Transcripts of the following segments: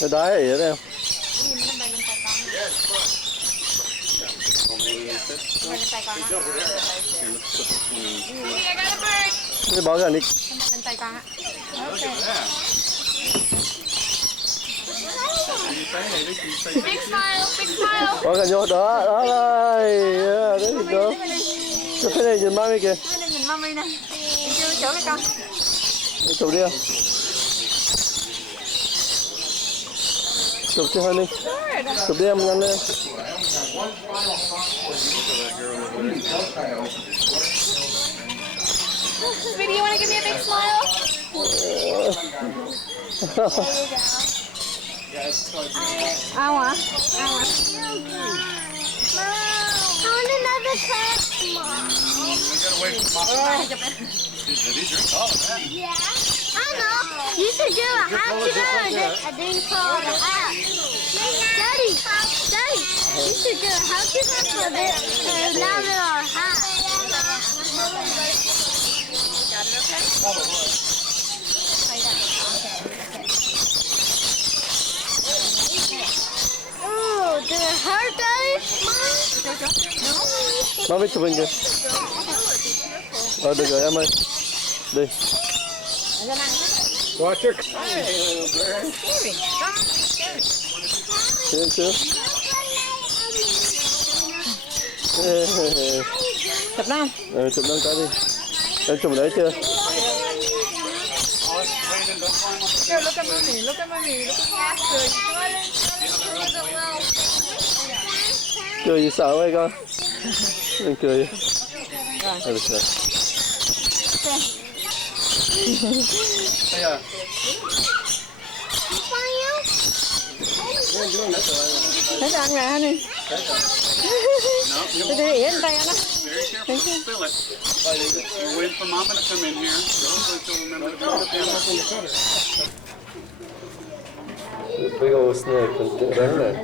Cái đáy vậy đấy Nhìn nó bay lên tay con. Bay lên tay con á. cái bỏ ra đi. Nó bay lên tay con á. Ok. Big smile, big smile. Bỏ ra vô đó, đó đây. Yeah, đấy go. Cái này nhìn mami kìa. Đây nhìn mami nè. Nhìn chưa chỗ cái con. Chụp đi. Chụp cho Honey. Chụp đi em nhanh lên. Sweetie, you want to give me a big smile? There you go. Ow, huh? Ow. I want another cup, Mom. We gotta wait for Mom. These are tall, man. Yeah. I know. You should do a hat today. I didn't call it a hat. Daddy, you should do a hat today for this. And now there are hats. Got it okay? Oh, did it hurt, Daddy? Mami chụp hình kìa. Được rồi em ơi. Đi. Watch it. Xíu. Chụp đâu? Chụp lên cái đi. Em chụp đấy chưa? Look at mommy, look at mommy, look at cười. Cười gì sợ vậy con? Đừng cười. Được rồi. Thấy sao ăn rồi đi. Tôi để yên tay nó. Very careful. Spill it. You wait for Mama to come in here. Hopefully she'll remember to put it down. Big old snake con rắn này.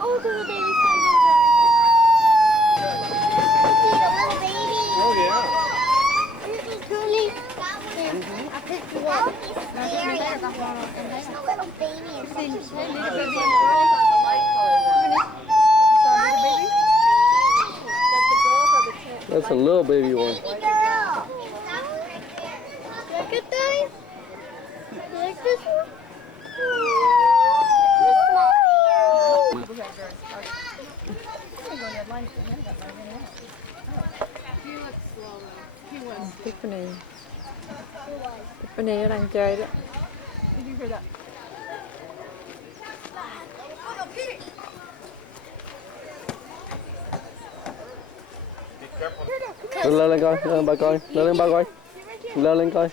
Oh, there's a baby standing there. See the little baby? Oh yeah. Curly. I picked you up. There's a little baby in That's a little baby one. girl. Look at this. You like this one? Tiffany nó đang chơi đó. Lên lên coi, lên ba coi, lên lên ba coi. Lên lên coi.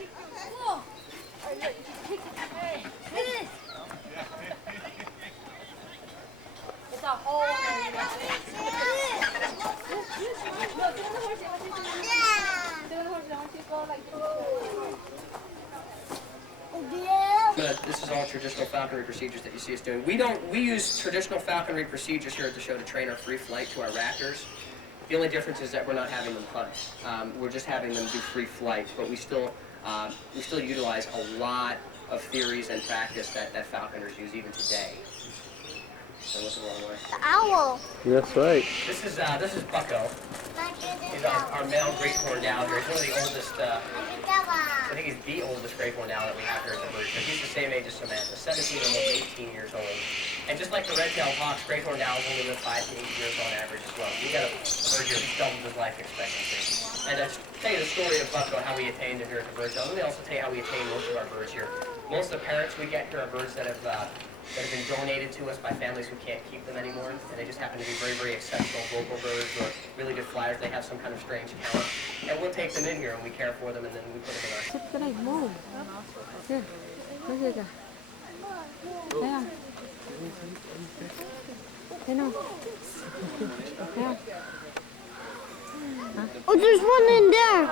This is all traditional falconry procedures that you see us doing. We use traditional falconry procedures here at the show to train our free flight to our raptors. The only difference is that we're not having them hunt. We're just having them do free flight, but we still utilize a lot of theories and practice that falconers use even today. I went the wrong way. The owl. That's right. This is Bucko. He's our male great horned owl here. He's one of the oldest. I think he's the oldest great horned owl that we have here at the bird show. He's the same age as Samantha, 17, almost 18 years old. And just like the red-tailed hawks, great horned owls only live 5 to 8 years on average as well. We got a bird here who's doubled his life expectancy. And to tell you the story of Bucko, how we attained him here at the bird show, let me also tell you how we attain most of our birds here. Most of the parents we get here are birds that have been donated to us by families who can't keep them anymore, and they just happen to be very, very exceptional vocal birds or really good flyers. They have some kind of strange talent, and we'll take them in here and we care for them, and then we put them in our. Cái này mồm. Kìa, nó kìa kìa. Thấy không? Thế nào? Oh, there's one in there.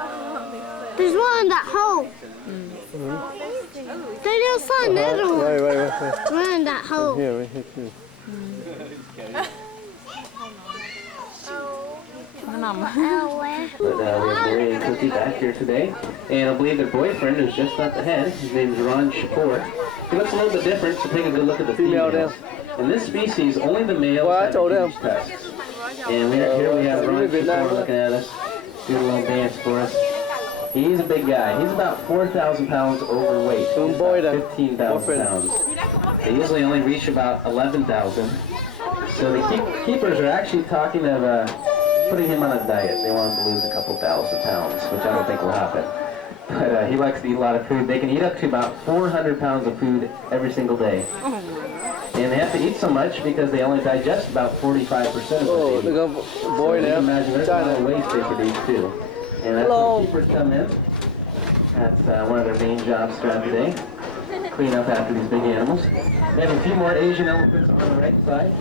There's one in that hole. There's another one. Right. One in that hole. Here, right here too. Nó nằm. Oh, where? But we have Mary and Cookie back here today. And I believe their boyfriend is just up ahead. His name is Ron Shapur. He looks a little bit different, so take a good look at the Female females. In this species, only the males Well, I have told the him. huge tusks. And here we have Ron Shapur looking at us, doing a little dance for us. He's a big guy. He's about 4,000 pounds overweight. He's about 15,000 pounds. They usually only reach about 11,000. So the keepers are actually talking of putting him on a diet. They want him to lose a couple thousand pounds, which I don't think will happen. But he likes to eat a lot of food. They can eat up to about 400 pounds of food every single day. And they have to eat so much because they only digest about 45% of Oh, what they eat. look at boy So you now. can imagine there's a lot of waste they produce too. And that's Hello. when keepers come in. That's one of their main jobs throughout the day. Clean up after these big animals. We have a few more Asian elephants on the right side.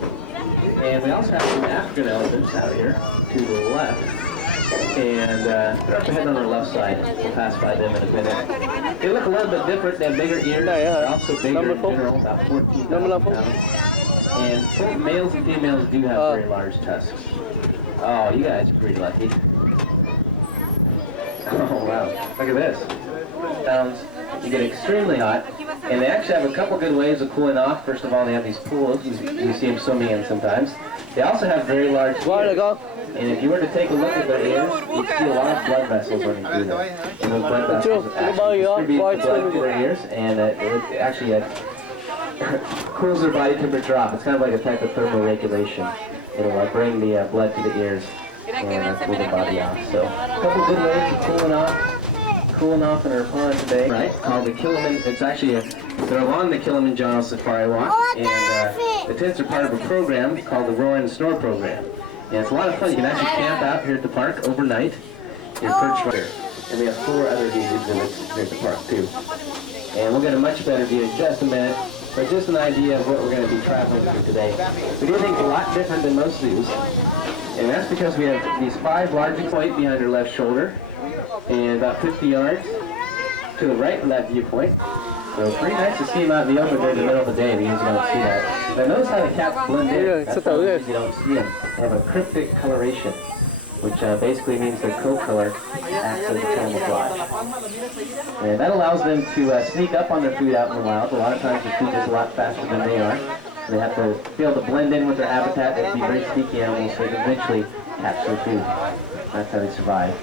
And we also have some African elephants out here to the left. And they're up ahead on our left side. We'll pass by them in a minute. They look a little bit different. They have bigger ears. They're also bigger in general, about 14,000 pounds. And both males and females do have very large tusks. Oh, you guys are pretty lucky. Oh, wow. Look at this. You get extremely hot. And they actually have a couple good ways of cooling off. First of all, they have these pools. You see them swimming in sometimes. They also have very large ears. And if you were to take a look at their ears, you'd see a lot of blood vessels running through them. And those blood vessels actually distribute the blood to their ears, and it actually cools their body temperature off. It's kind of like a type of thermoregulation. It'll bring the blood to the ears and cool the body off. So a couple good ways of cooling off in our pond today, right? Called the Kilimanjaro. It's actually they're along the Kilimanjaro Safari Walk, and the tents are part of a program called the Roar and Snore program. And it's a lot of fun. You can actually camp out here at the park overnight in perch right here. And we have 4 other of these exhibits here at the park too. And we'll get a much better view in just a minute. But just an idea of what we're going to be traveling through today. We do things a lot different than most zoos. And that's because we have these 5 large points behind our left shoulder. And about 50 yards to the right from that viewpoint. So it's pretty nice to see them out in the open during the middle of the day. We usually don't see that. But notice how the cats blend in. That's why you don't see them. They have a cryptic coloration, which basically means their coat color acts as a camouflage. And that allows them to sneak up on their food out in the wild. A lot of times the food is a lot faster than they are. So they have to be able to blend in with their habitat and be very sneaky animals so they can eventually catch their food. That's how they survive.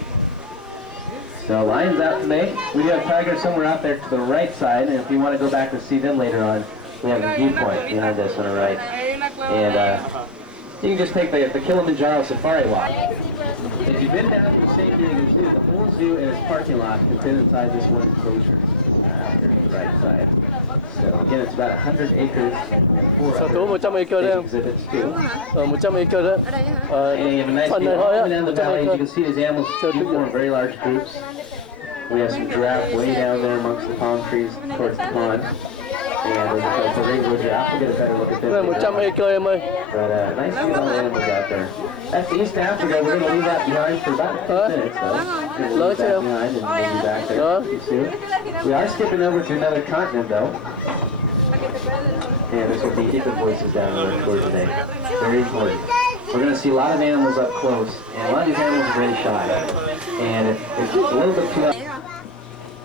So lions out today. We do have tigers somewhere out there to the right side, and if you want to go back and see them later on, we have a viewpoint behind us on the right. And you can just take the Kilimanjaro Safari Walk. If you've been down to the San Diego Zoo, the whole zoo and its parking lot can fit inside this one enclosure out here to the right side. So again, it's about 100 acres and 4 other exhibits too. 100 acre đó. And you have a nice view all the way down the valley. As you can see, these animals do form very large groups. We have some giraffe way down there amongst the palm trees towards the pond. And there's a rainbow giraffe. We'll get a better look at them. 100 acre em ơi. But nice to see all the animals out there. That's East Africa. We're going to leave that behind for about 10 minutes though. We'll leave that behind and we'll be back there pretty soon. We are skipping over to another continent though. And this will be keeping voices down on our tour today. Very important. We're going to see a lot of animals up close, and a lot of these animals are very shy. And it's a little bit too much.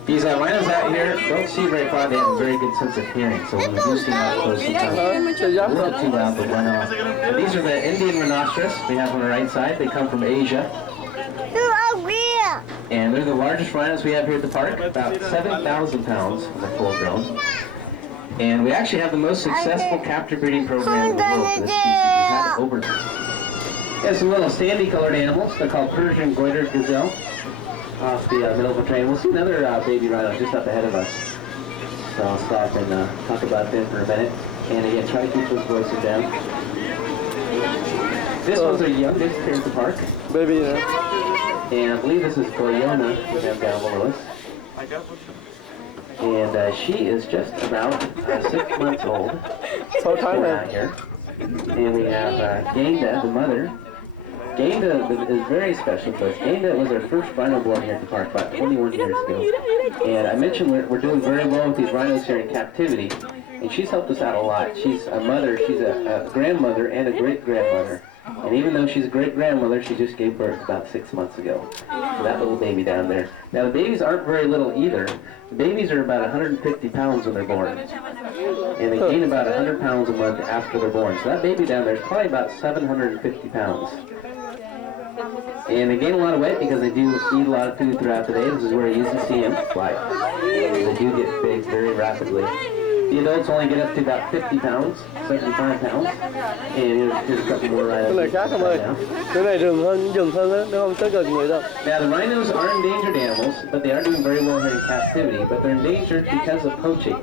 These rhinos out here don't see very far. They have a very good sense of hearing, so when you do see them up close, sometimes a little too loud, but run off. But these are the Indian rhinoceros we have on the right side. They come from Asia. And they're the largest rhinos we have here at the park, about 7,000 pounds when they're full grown. And we actually have the most successful captive breeding program in the world for this species. We've had over. We have some little sandy-colored animals. They're called Persian goitered gazelle off the middle of the train. We'll see another baby rhino just up ahead of us. So I'll stop and talk about them for a minute. And again, try to keep those voices down. This one's our youngest here at the park. Baby, And I believe this is Goyona we have down below us. And she is just about 6 months old. Sao Thái Out này. here. And we have Gainda, the mother. Gainda is very special to us. Gainda was our first rhino born here at the park about 21 years ago. And I mentioned we're doing very well with these rhinos here in captivity. And she's helped us out a lot. She's a mother, she's a grandmother, and a great-grandmother. And even though she's a great-grandmother, she just gave birth about 6 months ago. So that little baby down there. Now the babies aren't very little either. The babies are about 150 pounds when they're born. And they gain about 100 pounds a month after they're born. So that baby down there is probably about 750 pounds. And they gain a lot of weight because they do eat a lot of food throughout the day. This is where you usually see them. Like, they do get big very rapidly. The adults only get up to about 50 pounds, 75 pounds. And here's a couple more right Cái này khác không ơi? Cái này rừng hơn đó, nó không tới gần người đâu. Now the rhinos are endangered animals, but they are doing very well here in captivity. But they're endangered because of poaching,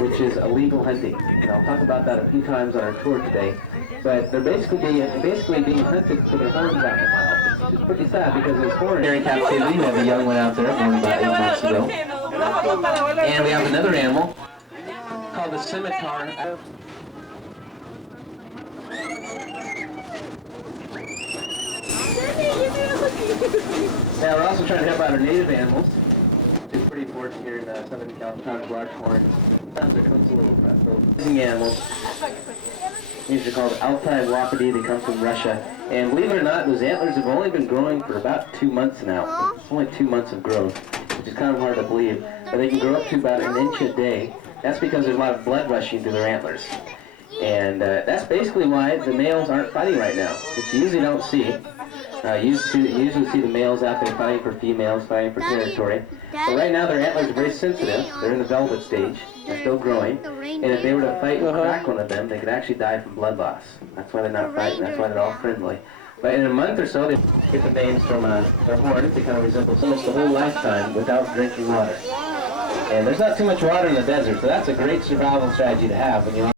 which is illegal hunting. And I'll talk about that a few times on our tour today. But they're basically being hunted for their horns out in the wild, which is pretty sad because it's horns. Here in captivity, we have a young one out there born about 8 months ago. And we have another animal called the scimitar. Now we're also trying to help out our native animals, which is pretty important here in Southern California. Large horns. Sometimes there comes a little breath. Animals. These are called Altai Wapiti. They come from Russia. And believe it or not, those antlers have only been growing for about 2 months now. It's only 2 months of growth, which is kind of hard to believe. But they can grow up to about 1 inch a day. That's because there's a lot of blood rushing to their antlers. And that's basically why the males aren't fighting right now, which you usually don't see. You usually see the males out there fighting for females, fighting for territory. But right now their antlers are very sensitive. They're in the velvet stage. They're still growing. And if they were to fight and crack one of them, they could actually die from blood loss. That's why they're not fighting. That's why they're all friendly. But in a month or so, they get the names from their horns. They kind of resemble almost the whole lifetime without drinking water. And there's not too much water in the desert, so that's a great survival strategy to have when you